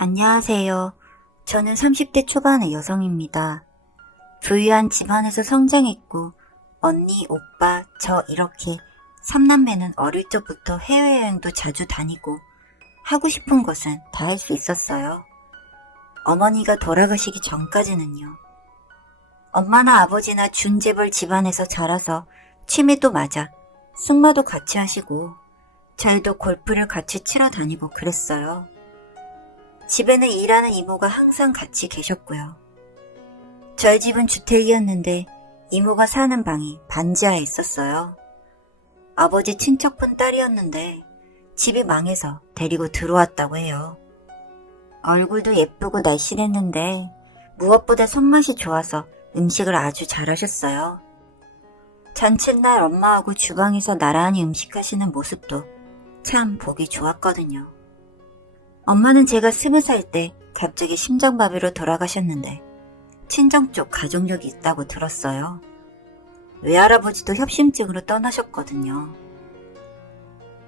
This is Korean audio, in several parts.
안녕하세요. 저는 30대 초반의 여성입니다. 부유한 집안에서 성장했고 언니, 오빠, 저 이렇게 3남매는 어릴 적부터 해외여행도 자주 다니고 하고 싶은 것은 다 할 수 있었어요. 어머니가 돌아가시기 전까지는요. 엄마나 아버지나 준재벌 집안에서 자라서 취미도 맞아 승마도 같이 하시고 저희도 골프를 같이 치러 다니고 그랬어요. 집에는 일하는 이모가 항상 같이 계셨고요. 저희 집은 주택이었는데 이모가 사는 방이 반지하에 있었어요. 아버지 친척분 딸이었는데 집이 망해서 데리고 들어왔다고 해요. 얼굴도 예쁘고 날씬했는데 무엇보다 손맛이 좋아서 음식을 아주 잘하셨어요. 잔칫날 엄마하고 주방에서 나란히 음식하시는 모습도 참 보기 좋았거든요. 엄마는 제가 20살 때 갑자기 심장마비로 돌아가셨는데 친정 쪽 가족력이 있다고 들었어요. 외할아버지도 협심증으로 떠나셨거든요.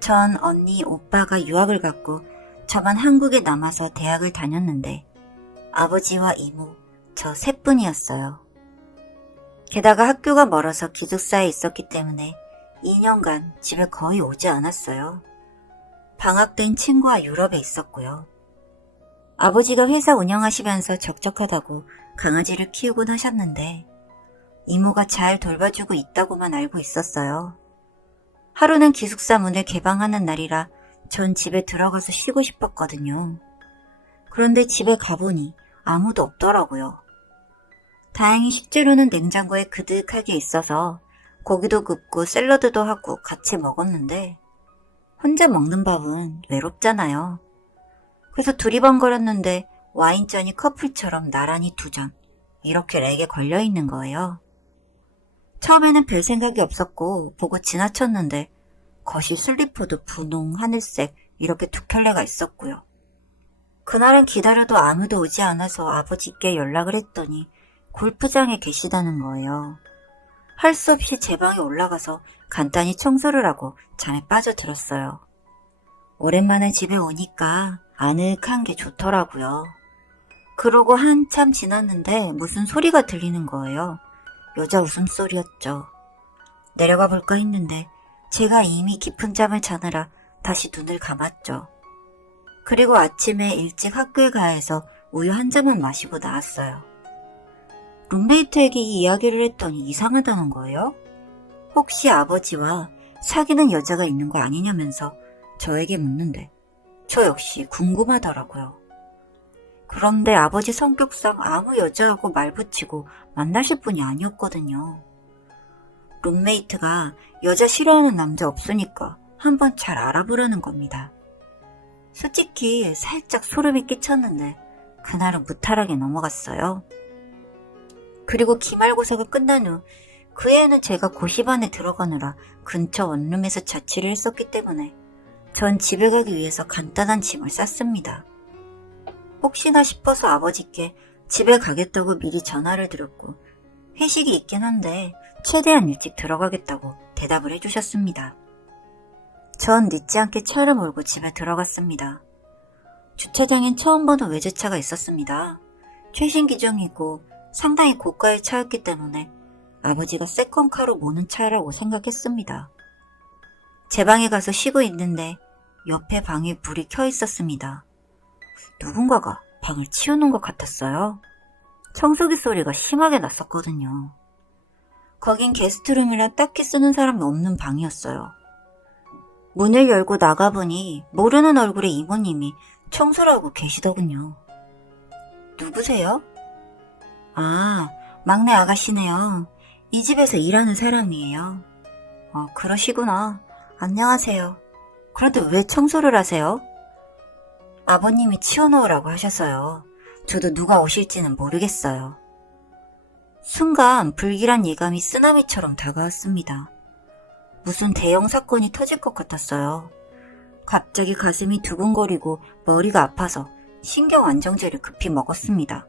전 언니, 오빠가 유학을 갔고 저만 한국에 남아서 대학을 다녔는데 아버지와 이모, 저 셋뿐이었어요. 게다가 학교가 멀어서 기숙사에 있었기 때문에 2년간 집에 거의 오지 않았어요. 방학 땐 친구와 유럽에 있었고요. 아버지가 회사 운영하시면서 적적하다고 강아지를 키우곤 하셨는데 이모가 잘 돌봐주고 있다고만 알고 있었어요. 하루는 기숙사 문을 개방하는 날이라 전 집에 들어가서 쉬고 싶었거든요. 그런데 집에 가보니 아무도 없더라고요. 다행히 식재료는 냉장고에 그득하게 있어서 고기도 굽고 샐러드도 하고 같이 먹었는데 혼자 먹는 밥은 외롭잖아요. 그래서 두리번거렸는데 와인잔이 커플처럼 나란히 2잔 이렇게 렉에 걸려있는 거예요. 처음에는 별 생각이 없었고 보고 지나쳤는데 거실 슬리퍼도 분홍, 하늘색 이렇게 2켤레가 있었고요. 그날은 기다려도 아무도 오지 않아서 아버지께 연락을 했더니 골프장에 계시다는 거예요. 할 수 없이 제 방에 올라가서 간단히 청소를 하고 잠에 빠져들었어요. 오랜만에 집에 오니까 아늑한 게 좋더라고요. 그러고 한참 지났는데 무슨 소리가 들리는 거예요. 여자 웃음소리였죠. 내려가 볼까 했는데 제가 이미 깊은 잠을 자느라 다시 눈을 감았죠. 그리고 아침에 일찍 학교에 가야 해서 우유 한 잔만 마시고 나왔어요. 룸메이트에게 이 이야기를 했더니 이상하다는 거예요. 혹시 아버지와 사귀는 여자가 있는 거 아니냐면서 저에게 묻는데 저 역시 궁금하더라고요. 그런데 아버지 성격상 아무 여자하고 말 붙이고 만나실 분이 아니었거든요. 룸메이트가 여자 싫어하는 남자 없으니까 한번 잘 알아보려는 겁니다. 솔직히 살짝 소름이 끼쳤는데 그날은 무탈하게 넘어갔어요. 그리고 기말고사가 끝난 후 그 애는 제가 고시반에 들어가느라 근처 원룸에서 자취를 했었기 때문에 전 집에 가기 위해서 간단한 짐을 쌌습니다. 혹시나 싶어서 아버지께 집에 가겠다고 미리 전화를 드렸고 회식이 있긴 한데 최대한 일찍 들어가겠다고 대답을 해주셨습니다. 전 늦지 않게 차를 몰고 집에 들어갔습니다. 주차장엔 처음 보는 외제차가 있었습니다. 최신 기종이고 상당히 고가의 차였기 때문에 아버지가 세컨카로 모는 차라고 생각했습니다. 제 방에 가서 쉬고 있는데 옆에 방에 불이 켜 있었습니다. 누군가가 방을 치우는 것 같았어요. 청소기 소리가 심하게 났었거든요. 거긴 게스트룸이라 딱히 쓰는 사람이 없는 방이었어요. 문을 열고 나가보니 모르는 얼굴의 이모님이 청소를 하고 계시더군요. 누구세요? 아, 막내 아가씨네요. 이 집에서 일하는 사람이에요. 그러시구나. 안녕하세요. 그런데 왜 청소를 하세요? 아버님이 치워놓으라고 하셔서요. 저도 누가 오실지는 모르겠어요. 순간 불길한 예감이 쓰나미처럼 다가왔습니다. 무슨 대형 사건이 터질 것 같았어요. 갑자기 가슴이 두근거리고 머리가 아파서 신경 안정제를 급히 먹었습니다.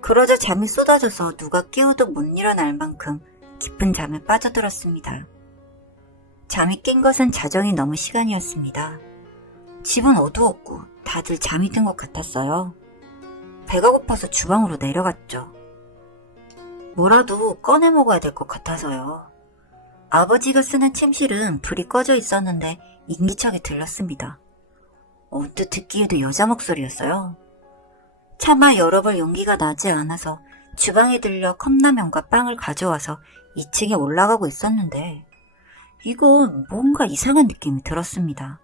그러자 잠이 쏟아져서 누가 깨워도 못 일어날 만큼 깊은 잠에 빠져들었습니다. 잠이 깬 것은 자정이 넘은 시간이었습니다. 집은 어두웠고 다들 잠이 든 것 같았어요. 배가 고파서 주방으로 내려갔죠. 뭐라도 꺼내 먹어야 될 것 같아서요. 아버지가 쓰는 침실은 불이 꺼져 있었는데 인기척이 들렸습니다. 언뜻 듣기에도 여자 목소리였어요. 차마 열어볼 용기가 나지 않아서 주방에 들려 컵라면과 빵을 가져와서 2층에 올라가고 있었는데 이건 뭔가 이상한 느낌이 들었습니다.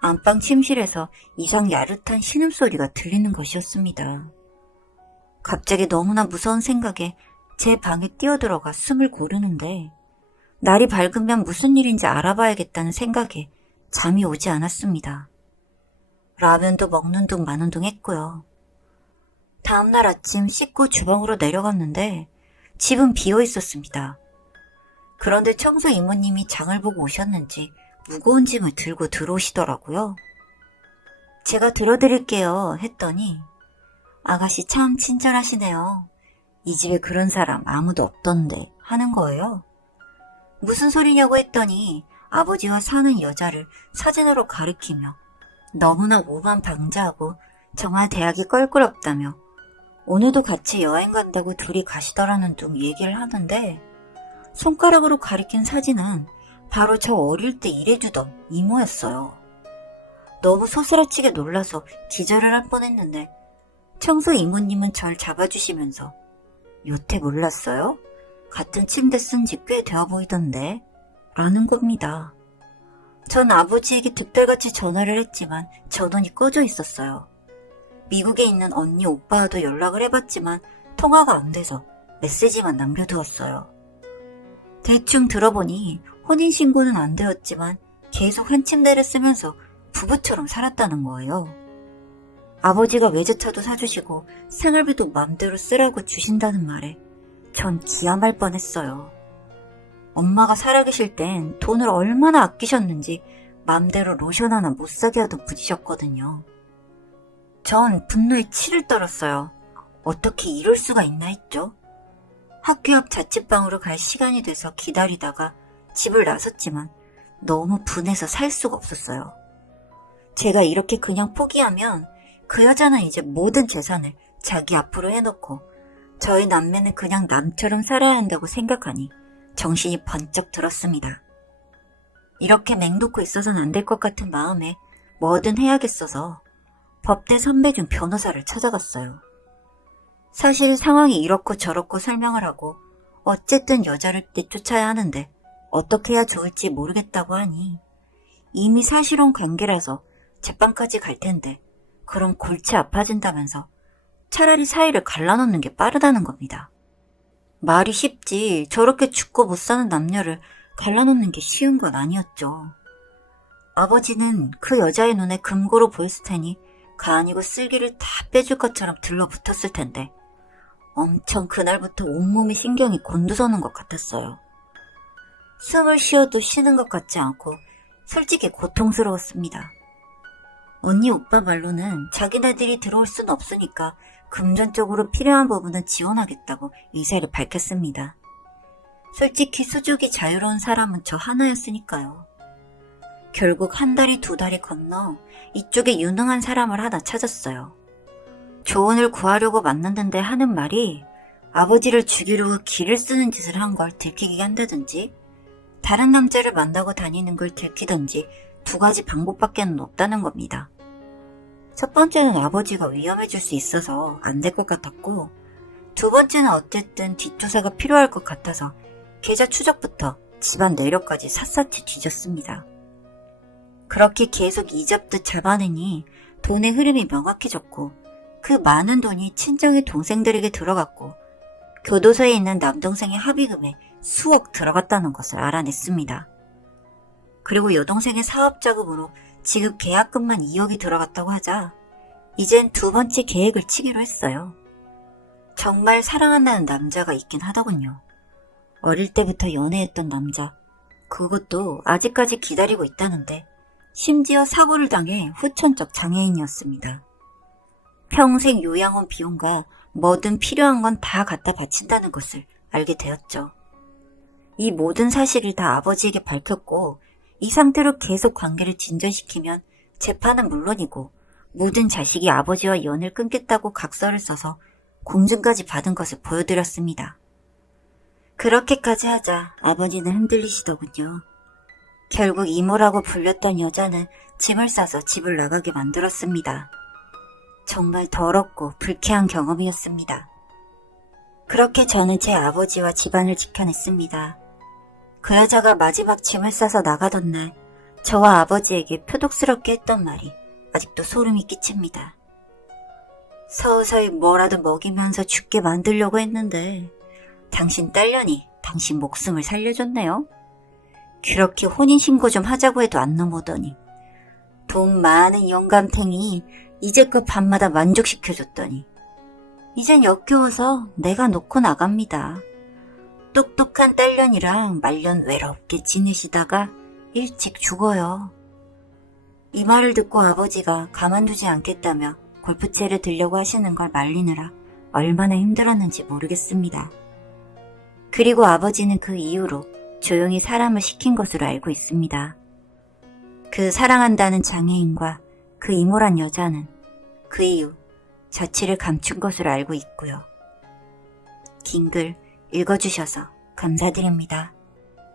안방 침실에서 이상 야릇한 신음소리가 들리는 것이었습니다. 갑자기 너무나 무서운 생각에 제 방에 뛰어들어가 숨을 고르는데 날이 밝으면 무슨 일인지 알아봐야겠다는 생각에 잠이 오지 않았습니다. 라면도 먹는 둥 마는 둥 했고요. 다음날 아침 씻고 주방으로 내려갔는데 집은 비어 있었습니다. 그런데 청소 이모님이 장을 보고 오셨는지 무거운 짐을 들고 들어오시더라고요. 제가 들어드릴게요 했더니 아가씨 참 친절하시네요. 이 집에 그런 사람 아무도 없던데 하는 거예요. 무슨 소리냐고 했더니 아버지와 사는 여자를 사진으로 가리키며 너무나 오만 방자하고 정말 대학이 껄끄럽다며 오늘도 같이 여행 간다고 둘이 가시더라는 둥 얘기를 하는데 손가락으로 가리킨 사진은 바로 저 어릴 때 일해주던 이모였어요. 너무 소스라치게 놀라서 기절을 할 뻔했는데 청소 이모님은 절 잡아주시면서 여태 몰랐어요? 같은 침대 쓴 지 꽤 되어 보이던데 라는 겁니다. 전 아버지에게 득달같이 전화를 했지만 전원이 꺼져 있었어요. 미국에 있는 언니 오빠와도 연락을 해봤지만 통화가 안 돼서 메시지만 남겨두었어요. 대충 들어보니 혼인신고는 안 되었지만 계속 한 침대를 쓰면서 부부처럼 살았다는 거예요. 아버지가 외제차도 사주시고 생활비도 맘대로 쓰라고 주신다는 말에 전 기함할 뻔했어요. 엄마가 살아계실 땐 돈을 얼마나 아끼셨는지 맘대로 로션 하나 못 사게 하던 분이셨거든요. 전 분노에 치를 떨었어요. 어떻게 이럴 수가 있나 했죠. 학교 앞 자취방으로 갈 시간이 돼서 기다리다가 집을 나섰지만 너무 분해서 살 수가 없었어요. 제가 이렇게 그냥 포기하면 그 여자는 이제 모든 재산을 자기 앞으로 해놓고 저희 남매는 그냥 남처럼 살아야 한다고 생각하니 정신이 번쩍 들었습니다. 이렇게 맹놓고 있어서는 안 될 것 같은 마음에 뭐든 해야겠어서 법대 선배 중 변호사를 찾아갔어요. 사실 상황이 이렇고 저렇고 설명을 하고 어쨌든 여자를 내쫓아야 하는데 어떻게 해야 좋을지 모르겠다고 하니 이미 사실혼 관계라서 재판까지 갈 텐데 그럼 골치 아파진다면서 차라리 사이를 갈라놓는 게 빠르다는 겁니다. 말이 쉽지 저렇게 죽고 못 사는 남녀를 갈라놓는 게 쉬운 건 아니었죠. 아버지는 그 여자의 눈에 금고로 보였을 테니 간이고 쓸기를 다 빼줄 것처럼 들러붙었을 텐데 엄청 그날부터 온몸의 신경이 곤두서는 것 같았어요. 숨을 쉬어도 쉬는 것 같지 않고 솔직히 고통스러웠습니다. 언니 오빠 말로는 자기네들이 들어올 순 없으니까 금전적으로 필요한 부분은 지원하겠다고 의사를 밝혔습니다. 솔직히 수족이 자유로운 사람은 저 하나였으니까요. 결국 한 달이 두 달이 건너 이쪽에 유능한 사람을 하나 찾았어요. 조언을 구하려고 만났는데 하는 말이 아버지를 죽이려고 기를 쓰는 짓을 한 걸 들키게 한다든지 다른 남자를 만나고 다니는 걸 들키든지 두 가지 방법밖에는 없다는 겁니다. 첫 번째는 아버지가 위험해질 수 있어서 안 될 것 같았고 두 번째는 어쨌든 뒷조사가 필요할 것 같아서 계좌 추적부터 집안 내력까지 샅샅이 뒤졌습니다. 그렇게 계속 이잡듯 잡아내니 돈의 흐름이 명확해졌고 그 많은 돈이 친정의 동생들에게 들어갔고 교도소에 있는 남동생의 합의금에 수억 들어갔다는 것을 알아냈습니다. 그리고 여동생의 사업자금으로 지급 계약금만 2억이 들어갔다고 하자 이젠 두 번째 계획을 치기로 했어요. 정말 사랑한다는 남자가 있긴 하더군요. 어릴 때부터 연애했던 남자. 그것도 아직까지 기다리고 있다는데 심지어 사고를 당해 후천적 장애인이었습니다. 평생 요양원 비용과 뭐든 필요한 건 다 갖다 바친다는 것을 알게 되었죠. 이 모든 사실을 다 아버지에게 밝혔고 이 상태로 계속 관계를 진전시키면 재판은 물론이고 모든 자식이 아버지와 연을 끊겠다고 각서를 써서 공증까지 받은 것을 보여드렸습니다. 그렇게까지 하자 아버지는 흔들리시더군요. 결국 이모라고 불렸던 여자는 짐을 싸서 집을 나가게 만들었습니다. 정말 더럽고 불쾌한 경험이었습니다. 그렇게 저는 제 아버지와 집안을 지켜냈습니다. 그 여자가 마지막 짐을 싸서 나가던 날 저와 아버지에게 표독스럽게 했던 말이 아직도 소름이 끼칩니다. 서서히 뭐라도 먹이면서 죽게 만들려고 했는데 당신 딸년이 당신 목숨을 살려줬네요. 그렇게 혼인신고 좀 하자고 해도 안 넘어오더니 돈 많은 영감탱이 이제껏 밤마다 만족시켜줬더니 이젠 역겨워서 내가 놓고 나갑니다. 똑똑한 딸년이랑 말년 외롭게 지내시다가 일찍 죽어요. 이 말을 듣고 아버지가 가만두지 않겠다며 골프채를 들려고 하시는 걸 말리느라 얼마나 힘들었는지 모르겠습니다. 그리고 아버지는 그 이후로 조용히 사람을 시킨 것으로 알고 있습니다. 그 사랑한다는 장애인과 그 이모란 여자는 그 이후 자취를 감춘 것으로 알고 있고요. 긴 글 읽어주셔서 감사드립니다.